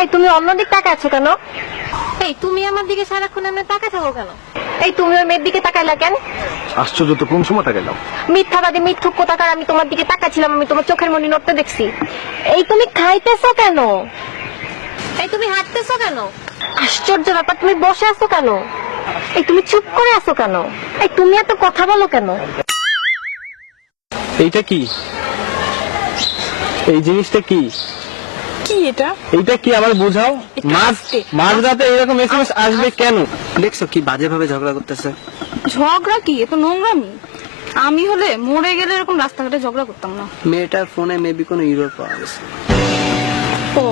এই তুমি অন্যদিক তাকায় আছো কেন? এই তুমি আমার দিকে সারাক্ষণ এমনি তাকায় থাকো কেন? এই তুমি ওই মেয়ের দিকে তাকাইলা কেন? আশ্চর্য তো, কোন সময় তাকাইলাম? মিথ্যাবাদী মিথ্যুক কোথাকার, আমি তোমার দিকে তাকাচ্ছিলাম, আমি তোমার চোখের মনি নড়তে দেখছি। এই তুমি খাইতেছো কেন? এই তুমি হাঁটতেছো কেন? আশ্চর্য ব্যাপার, তুমি বসে আছো কেন? এই তুমি চুপ করে আছো কেন? এই তুমি এত কথা বলো কেন? এইটা কি? এই জিনিসটা কি? কি এটা? এইটা কি আমার বোঝাও। মাঝরাতে এরকম এসএমএস আসবে কেন? দেখছো কি বাজে ভাবে ঝগড়া করতেছে। ঝগড়া কি? এ তো নোংরামি। আমি হলে মরে গেলে এরকম রাস্তাঘাটে ঝগড়া করতাম না। মেয়েটার ফোনে মেবি কোনো ইরর পাওয়া গেছে। ও,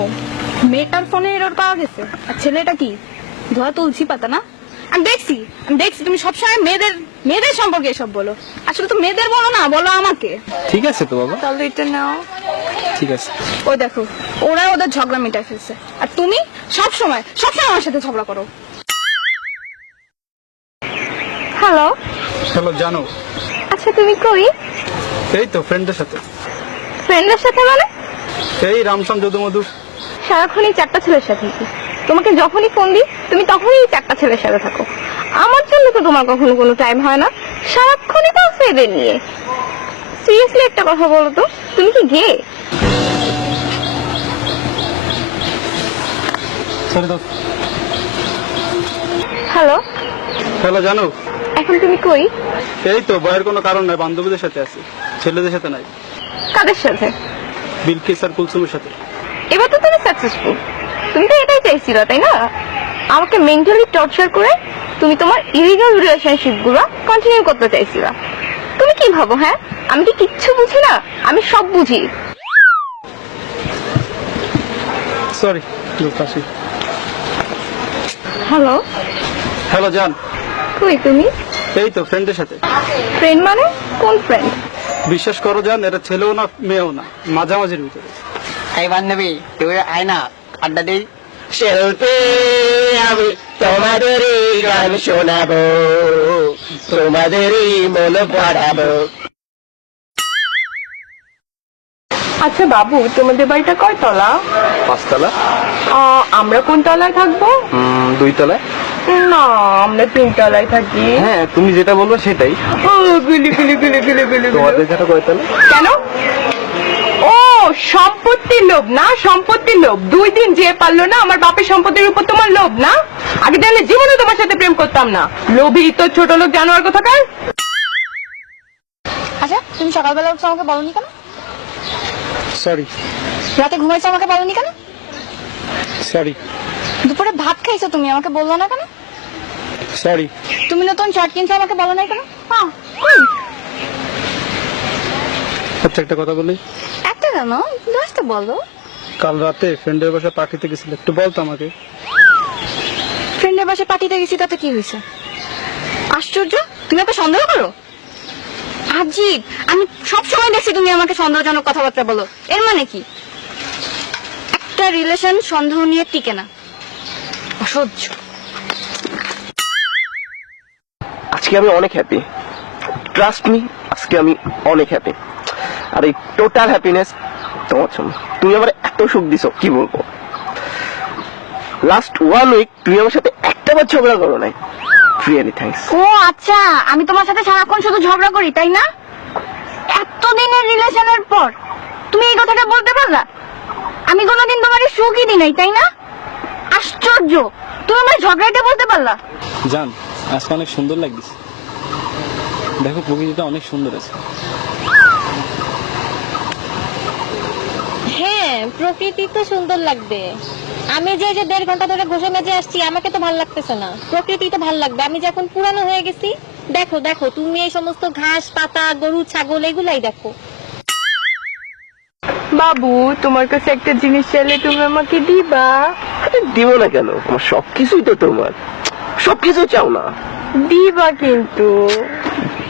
মেয়েটার ফোনে এরর পাওয়া গেছে। আর ছেলেটা কি ধরা তুলসী পাতা না? আমি দেখছি তুমি সবসময় মেয়েদের সম্পর্কে এসব বলো। আসলে তো মেয়েদের বলো না, বলো আমাকে। ঠিক আছে তো বাবা, তাহলে এটা নাও। ঠিক আছে। ওই দেখো, ওরা ওদের ঝগড়া মেটায় ফেলছে, আর তুমি সবসময় আমার সাথে ঝগড়া করো। হ্যালো, চলো জানো। আচ্ছা তুমি কই? এই তো ফ্রেন্ডদের সাথে। ফ্রেন্ডের সাথে মানে? এই রামসাম যদু মধু। সারাক্ষণই চারটা ছেলের সাথে থাকি। তোমাকে যখনই ফোন দিই তুমি তখনই চারটা ছেলের সাথে থাকো। আমার জন্য তো তোমার কখনো কোনো টাইম হয় না, সারাক্ষণই তো এদের নিয়ে। সিরিয়াসলি একটা কথা বলো তো, তুমি কি গে? সরি তো। হ্যালো, হ্যালো জানো। এখন তুমি কই? এই তো বয়ের কোনো কারণ নাই, বান্ধবীদের সাথে আছি, ছেলেদের সাথে নাই। কাদের সাথে? বিলকিস আর কুলসুমের সাথে। এবার তো তুমি সাকসেসফুল। তুমি তো এটাই চাইছিলা, তাই না? আমাকে মেন্টালি টর্চার করে তুমি তোমার ইলিগাল রিলেশনশিপ গুলো কন্টিনিউ করতে চাইছিলা। তুমি কি ভাবো? হ্যাঁ, আমি কি কিচ্ছু বুঝি না? আমি সব বুঝি। সরি কাশি। হ্যালো, হ্যালো জান। কই তুমি? এই তো ফ্রেন্ডের সাথে। ফ্রেন্ড মানে কোন ফ্রেন্ড? বিশ্বাস করো জান, এটা ছেলেও না মেয়েও না, মাঝামাঝির ভিতরে। এই বান্ধবী তুই আয় না, আড্ডা দিই। শিল্পী আমি তোমাদেরই গান শোনাবো, তোমাদেরই মন পড়াবো। আচ্ছা বাবু, তোমাদের বাড়িটা কয় তলা? 5 তলা। আমরা কোন তলায় থাকবো? 2 তলায়। না, আমরা 3 তলায় থাকি। হ্যাঁ তুমি যেটা বলবো সেটাই। ও গুলি গুলি গুলি গুলি গুলি। তোমাদের যেটা কয় তলা? কেন? ও সম্পত্তির লোভ না, সম্পত্তির লোভ। 2 দিন যে পারলো না আমার বাপের সম্পত্তির উপর তোমার লোভ না? আগে জানলে জীবনে তোমার সাথে প্রেম করতাম না। লোভী তো ছোট লোক জানোয়ার কোথাকার। আচ্ছা, তুমি সকালবেলা উঠছো আমাকে বলনি কেন? সরি। রাতে ঘুমাইছো আমাকে বলনি কেন? সরি। দুপুরে ভাত খাইছো তুমি আমাকে বললো না কেন? সরি। তুমি নতুন শার্ট কিনছো আমাকে বলো না কেন? আচ্ছা একটা কথা বলি। একটা কেন, 10টা বলো। কাল রাতে ফ্রেন্ডের বাসায় পার্টিতে গেছিল, একটু বলতো আমাকে। ফ্রেন্ডের বাসায় পার্টিতে গেছি, তাতে কি হয়েছে? আশ্চর্য, তুমি আমাকে সন্দেহ করো? আজীব, আমি সব সময় দেখছি তুমি আমাকে সন্দেহজনক কথাবার্তা বলো। এর মানে কি? একটা রিলেশন সন্দেহ নিয়ে টিকে না। অসহ্য। আজকে আমি অনেক হ্যাপি, ট্রাস্ট মি, আজকে আমি অনেক হ্যাপি। আর এই টোটাল হ্যাপিনেস তোমার জন্য। তুমি আমার এত সুখ দিছো কি বলবো। লাস্ট 1 উইক তুমি আমার সাথে একটা বার ঝগড়া করো নাই। Really thanks. ও আচ্ছা, আমি তোমার সাথে সারাক্ষণ শুধু ঝগড়া করি তাই না? এতদিনের রিলেশনের পর তুমি এই কথাটা বলতে পারলা? আমি কোনোদিন তোমাকে সুখই দিই নাই তাই না? আশ্চর্য, তুমি আমার ঝগড়াটা বলতে পারলা? জান, আজকে অনেক সুন্দর লাগছে। দেখো প্রকৃতিটা অনেক সুন্দর আছে। হ্যাঁ, প্রকৃতি তো সুন্দর লাগবে। আমি যে 1.5 ঘন্টা ধরে ঘষে মেজে আসছি, আমাকে তো ভালো লাগতেছে না। প্রকৃতি তো ভালো লাগবে। আমি যখন পুরানো হয়ে গেছি, দেখো দেখো তুমি এই সমস্ত ঘাস পাতা গরু ছাগল এগুলাই দেখো। বাবু, তোমার কাছে একটা জিনিস চাইলে তুমি আমাকে দিবা? দিব না কেন, আমার সবকিছুই তো তোমার। সবকিছু চাও না? দিবা কিন্তু।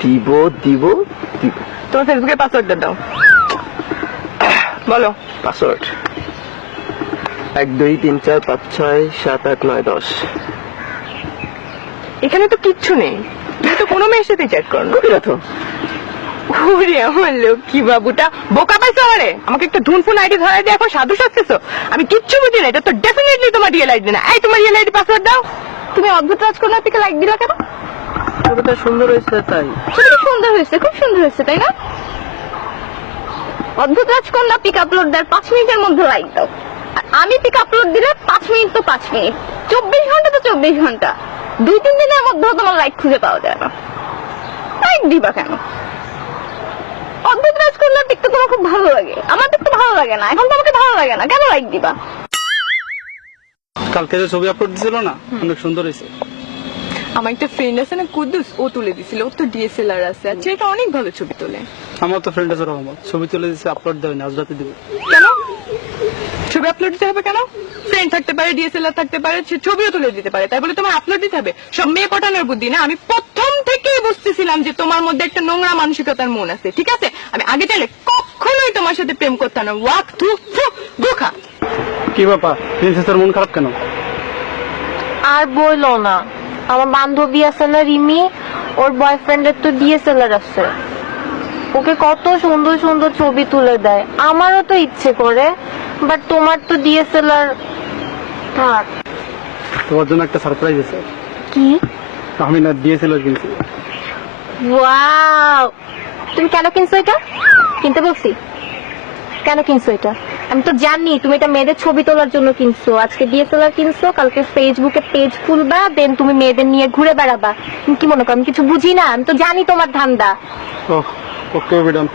দিব দিব দিব। তোমার ফেসবুকের পাসওয়ার্ডটা দাও। বলো। পাসওয়ার্ড 1 2 3 4 5 6 7 8 9 10। এখানে তো কিচ্ছু নেই। তুমি তো কোনো মেয়ের সাথে চ্যাট করো না। কবি রাখো। ওরে আমার লক্ষ্মী বাবুটা, বোকা পাইছো আমারে? আমাকে একটা ধুনফুন আইডি ধরাই দিয়ে এখন সাধু সাজতেছো? আমি কিচ্ছু বুঝি না, এটা তো ডেফিনেটলি তোমার রিয়েল আইডি না। এই তোমার রিয়েল আইডি পাসওয়ার্ড দাও। তুমি অদ্ভুত রাজকন্যাকে লাইক দিলা কেন? ছবিটা সুন্দর হয়েছে তাই। ছবিটা সুন্দর হয়েছে, খুব সুন্দর হয়েছে, তাই না? অদ্ভুত রাজকন্যা পিক আপলোড দেওয়ার 5 মিনিটের মধ্যে লাইক দাও, আর আমি পিক আপলোড দিলে 5 মিনিট তো 5 মিনিট, 24 ঘন্টা তো 24 ঘন্টা, 2-3 দিনের মধ্যেও তোমার লাইক খুঁজে পাওয়া যায় না। লাইক দিবা কেন? অদ্ভুত রাজকন্যার পিক তো তোমার খুব ভালো লাগে, আমার পিক তো ভালো লাগে না, এখন তোমাকে ভালো লাগে না, কেন লাইক দিবা? কালকে যে ছবি আপলোড দিছিল না, অনেক সুন্দর হয়েছে। আমার একটা ফ্রেন্ড আছে না, কুদ্দুস, ও তুলে দিছিল, ওর তো ডিএসএলআর আছে, আর সেটা অনেক ভালো ছবি তোলে। আমার তো ফ্রেন্ড আছে রহমত, ছবি তুলে দিচ্ছে, আপলোড দেবে না, আজ রাতে দিবে। কেন ছবি আপলোড দিতে হবে? কেন? ফ্রেন্ড থাকতে পারে, ডিএসএলআর থাকতে পারে, সে ছবিও তুলে দিতে পারে, তাই বলে তোমার আপলোড দিতে হবে? সব মেয়ে পটানোর বুদ্ধি না। আমি প্রথম থেকেই বুঝতেছিলাম যে তোমার মধ্যে একটা নোংরা মানসিকতার মন আছে, ঠিক আছে? আমি আগে চাইলে কখনোই তোমার সাথে প্রেম করতাম না। ওয়াক থু ফু গোখা। কি ব্যাপার, প্রিন্সেসের মন খারাপ কেন? আর বইলো না, আমার বান্ধবী আছে না রিমি, ওর বয়ফ্রেন্ডের তো ডিএসএলআর আছে, ওকে কত সুন্দর সুন্দর ছবি তুলে দেয়। আমারও তো ইচ্ছে করে, বাট তোমার তো ডিএসএলআর থাক। তোমার জন্য একটা সারপ্রাইজ আছে। কি? আমি না ডিএসএলআর কিনছি। ওয়াও, তুমি কেন কিনছো এটা? কিনতে বলছি? কেন কিনছো এটা? আমি তো জানি তুমি এটা মেয়েদের ছবি তোলার জন্য কিনছো। আজকে ডিএসএলআর কিনছো, কালকে ফেসবুকে পেজ খুলবা, দেন তুমি মেয়েদের নিয়ে ঘুরে বেড়াবা। তুমি কি মনে করো আমি কিছু বুঝি না? আমি তো জানি তোমার ধান্দা। ওহ, ওকে, ওকে, ডান।